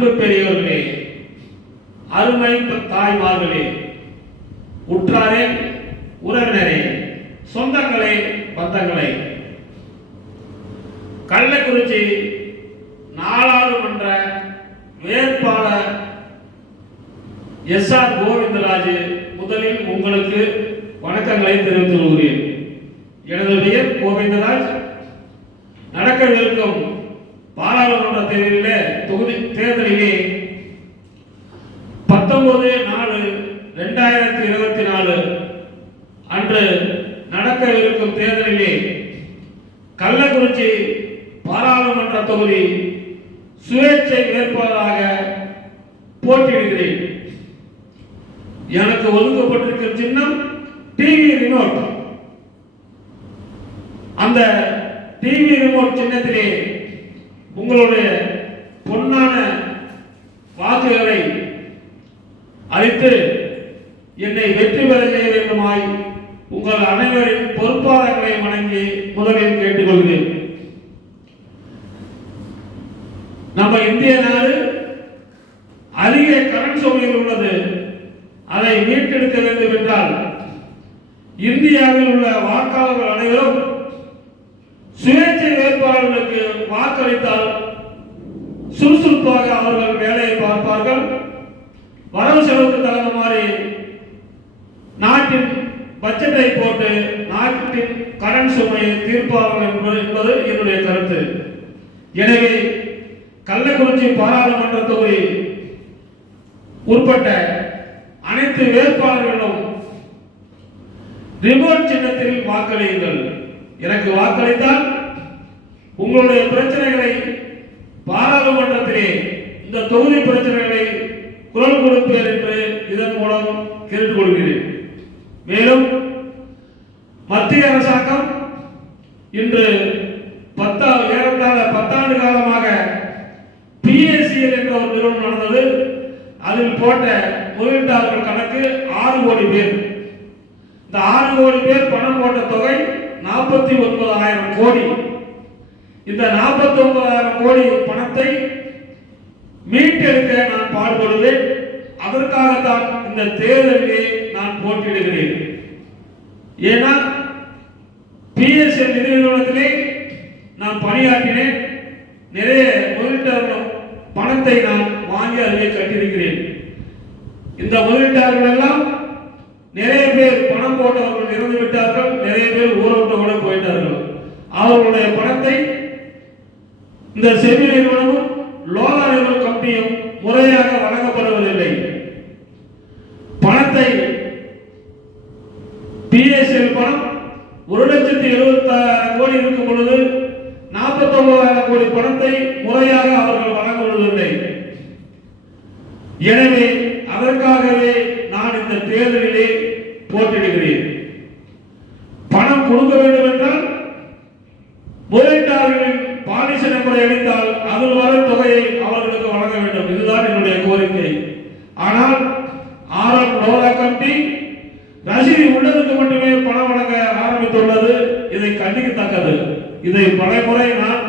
அன்பு பெரியவர்களே, அருமை தாய்மார்களே, உற்றாரே, உறவினரே, சொந்தங்களே, பந்தங்களே, கள்ளக்குறிச்சி நாடாளுமன்ற வேட்பாளர் எஸ்.ஆர். கோவிந்தராஜ் முதலில் உங்களுக்கு வணக்கங்களை தெரிவித்துக் கொள்கிறேன். எனது பெயர் கோவிந்தராஜ். நடக்கவிருக்கும் பாராளுமன்ற தேர்தலிலே 19/4/2024 அன்று நடக்கவிருக்கும் தேர்தலிலே கள்ளக்குறிச்சி பாராளுமன்ற தொகுதி சுயேட்சை வேட்பாளராக போட்டியிடுகிறேன். எனக்கு ஒதுக்கப்பட்டிருக்கும் சின்னம் டிவி ரிமோட். அந்த டிவி ரிமோட் சின்னத்திலே உங்களுடைய பொன்னான வாக்குகளை அளித்து என்னை வெற்றி பெற செய்ய வேண்டுமாய் உங்கள் அனைவரின் பொறுப்பாளர்களை வணங்கி முதலில் கேட்டுக்கொள்கிறேன். நம்ம இந்திய நாடு அதிக கடன் சுமையில் உள்ளது. அதை மீட்டெடுக்க வேண்டும் என்றால் இந்தியாவில் உள்ள வாக்காளர்கள் அனைவரும் சுயேட்சை வேட்பாளர்களுக்கு வாக்களித்தால் சுறுசுறுப்பாக அவர்கள் வேலையை பார்ப்பார்கள். வரவு செலவுக்கு தகுந்த மாதிரி நாட்டின் பட்ஜெட்டை போட்டு நாட்டின் கடன் சுமையை தீர்ப்பார்கள் என்பது என்னுடைய கருத்து. எனவே கள்ளக்குறிச்சி பாராளுமன்ற தொகுதி உட்பட்ட அனைத்து வேட்பாளர்களும் ரிமோட் சின்னத்தில் வாக்களியுங்கள். எனக்கு வாக்களித்தால் உங்களுடைய பிரச்சனைகளை பாராளுமன்றத்திலே இந்த தொகுதி பிரச்சனைகளை குரல் கொடுப்பேன் என்று இதன் மூலம் கேட்டுக்கொள்கிறேன். மேலும் மத்திய அரசாங்கம் இன்று ஏறத்தாழ 10 ஆண்டு காலமாக PACL என்ற ஒரு நிறுவனம் நடந்தது. அதில் போட்ட முதலீட்டாளர்கள் கணக்கு 6 கோடி பேர். இந்த 6 கோடி பேர் பணம் போட்ட தொகை 49,000 கோடி. இந்த 49,000 கோடி பணத்தை மீட்டெடுக்க நான் பாடுபடுவேன். அதற்காகத்தான் இந்த தேர்தலிலே நான் போட்டியிடுகிறேன். ஏன்னா PSL நிதி நிறுவனத்திலே நான் பணியாற்றினேன். நிறைய முதலீட்டாளர்கள் பணத்தை நான் வாங்கி அதிலே கட்டியிருக்கிறேன். இந்த முதலீட்டாளர்கள் எல்லாம் நிறைய பேர் பணம் போட்டவர்கள் இறந்து விட்டார்கள். நிறைய பேர் ஊரோட்ட கூட போயிட்டார்கள். அவர்களுடைய பணத்தை இந்த செபி நிறுவனமும் லோகா நிறுவனம் கம்பெனியும் முறையாக வழங்கப்படுவதில்லை. பணத்தை PSL பணம் 1,70,000 கோடி இருக்கும் பொழுது 49,000 கோடி பணத்தை முறையாக அவர்கள் வழங்குவதில்லை. எனவே அதற்காகவே நான் இந்த தேர்தலிலே போட்டியிடுகிறேன். பணம் கொடுக்க வேண்டும் என்றால் முதலீட்டாளர்களின் பாலிசி நம்பரை அளித்தால் அதில் வரும் தொகையை அவர்களுக்கு வழங்க வேண்டும். இதுதான் என்னுடைய கோரிக்கை. ஆனால் RM லோகா கம்பெனி ரசீது உள்ளதுக்கு மட்டுமே பணம் வழங்க ஆரம்பித்துள்ளது. இதை கண்டிக்கத்தக்கது. இதை பலமுறை நான்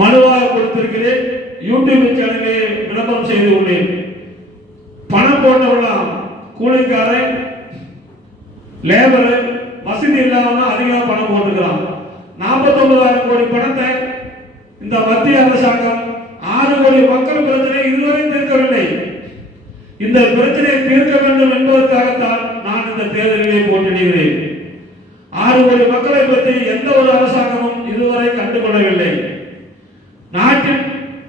மனுவாக கொடுத்திருக்கிறேன். யூடியூப் சேனலிலே விளம்பரம் செய்து உள்ளேன். பணம் போட்டவெல்லாம் கூலிக்காரன், லேபர், வசதி இல்லாம அதிகமாக பணம் போட்டுக்கிறான். 49,000 கோடி பணத்தை இந்த மத்திய அரசாங்கம் 6 கோடி மக்கள் பிரச்சனை இதுவரை தீர்க்கவில்லை. இந்த பிரச்சனையை தீர்க்க வேண்டும் என்பதற்காகத்தான் நான் இந்த தேர்தலிலே போட்டியிடுகிறேன். 6 கோடி மக்களை பற்றி எந்த ஒரு அரசாங்கமும் இதுவரை கண்டுகொள்ளவில்லை. நாட்டின்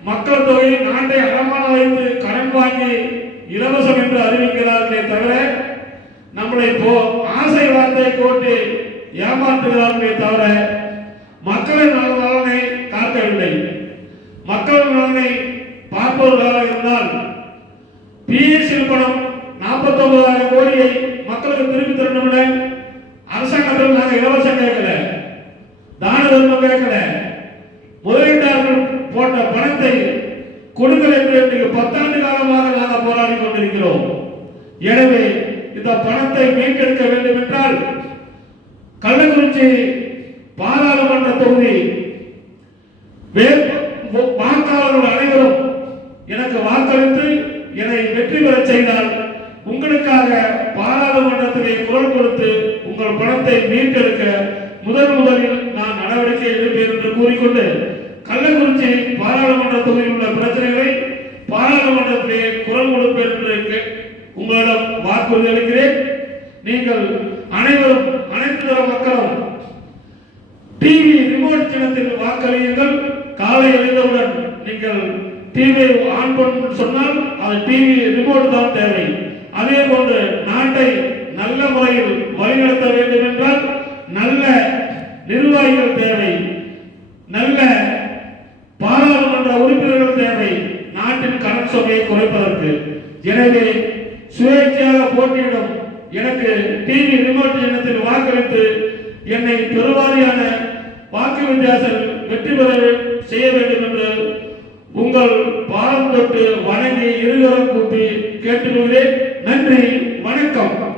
மக்கள் தொகையை நாட்டை அடமான வைத்து கடன் வாங்கி இலவசம் என்று அறிவிக்கிறார்களே தவிர நம்மளை ஆசை வார்த்தை போட்டு ஏமாற்றுகிறார்களே தவிர மக்களின் நலனை காக்கவில்லை. மக்கள் நலனை பார்ப்பவர்களாக இருந்தால் PSL பணம் 49,000 கோடியை மக்களுக்கு திருப்பி தரணும்ல. அரசாங்கத்தில் நாங்கள் இலவசம் கேட்கல, தான தர்மம் கேட்கல. முதலீட்டாளர்கள் போட்ட பணத்தை கொடுங்கள் என்று 10 ஆண்டு காலமாக நாங்கள் போராடி கொண்டிருக்கிறோம். எனவே இந்த பணத்தை மீட்டெடுக்க வேண்டும் என்றால் கள்ளக்குறிச்சி பாராளுமன்ற தொகுதி வாக்காளர்கள் அனைவரும் வாக்களித்து என்னை வெற்றி பெற செய்தால் உங்களுக்காக பாராளுமன்றத்திலே குரல் கொடுத்து உங்கள் பணத்தை மீட்டெடுக்க முதலில் நான் நடவடிக்கை எடுப்பேன் என்று கூறிக்கொண்டு கள்ளக்குறிச்சி பாராளுமன்ற தொகுதியில் உள்ள பிரச்சனைகளை பாராளுமன்றத்திலே குரல் கொடுப்பேன் என்று உங்களிடம் வாக்குறுதி அளிக்கிறேன். நீங்கள் அனைவரும், அனைத்து தர மக்களும் டிவி ரிமோட் சின்னத்தில் வாக்களியுங்கள். காலை எழுந்தவுடன் நீங்கள் டிவியை ஆன் பண்ண சொன்னால் அது டிவி ரிமோட் தான் தேவை. அதே போன்று நாட்டை நல்ல முறையில் வழிநடத்த வேண்டும் என்றால் நல்ல நிர்வாகிகள் தேவை, நல்ல பாராளுமன்ற உறுப்பினர்கள் தேவை நாட்டின் கடன் சுமையை குறைப்பதற்கு. எனவே சுயேட்சையாக போட்டியிடும் எனக்கு டிவி ரிமோட் சின்னத்தில் வாக்களித்து என்னை பெருவாரியான வாக்கு வித்தியாசத்தில் வெற்றி பெற செய்ய வேண்டும் என்று உங்கள் பாதம் தொட்டு வணங்கி இருகரம் கூப்பி கேட்டுக்கொள்கிறேன். நன்றி, வணக்கம்.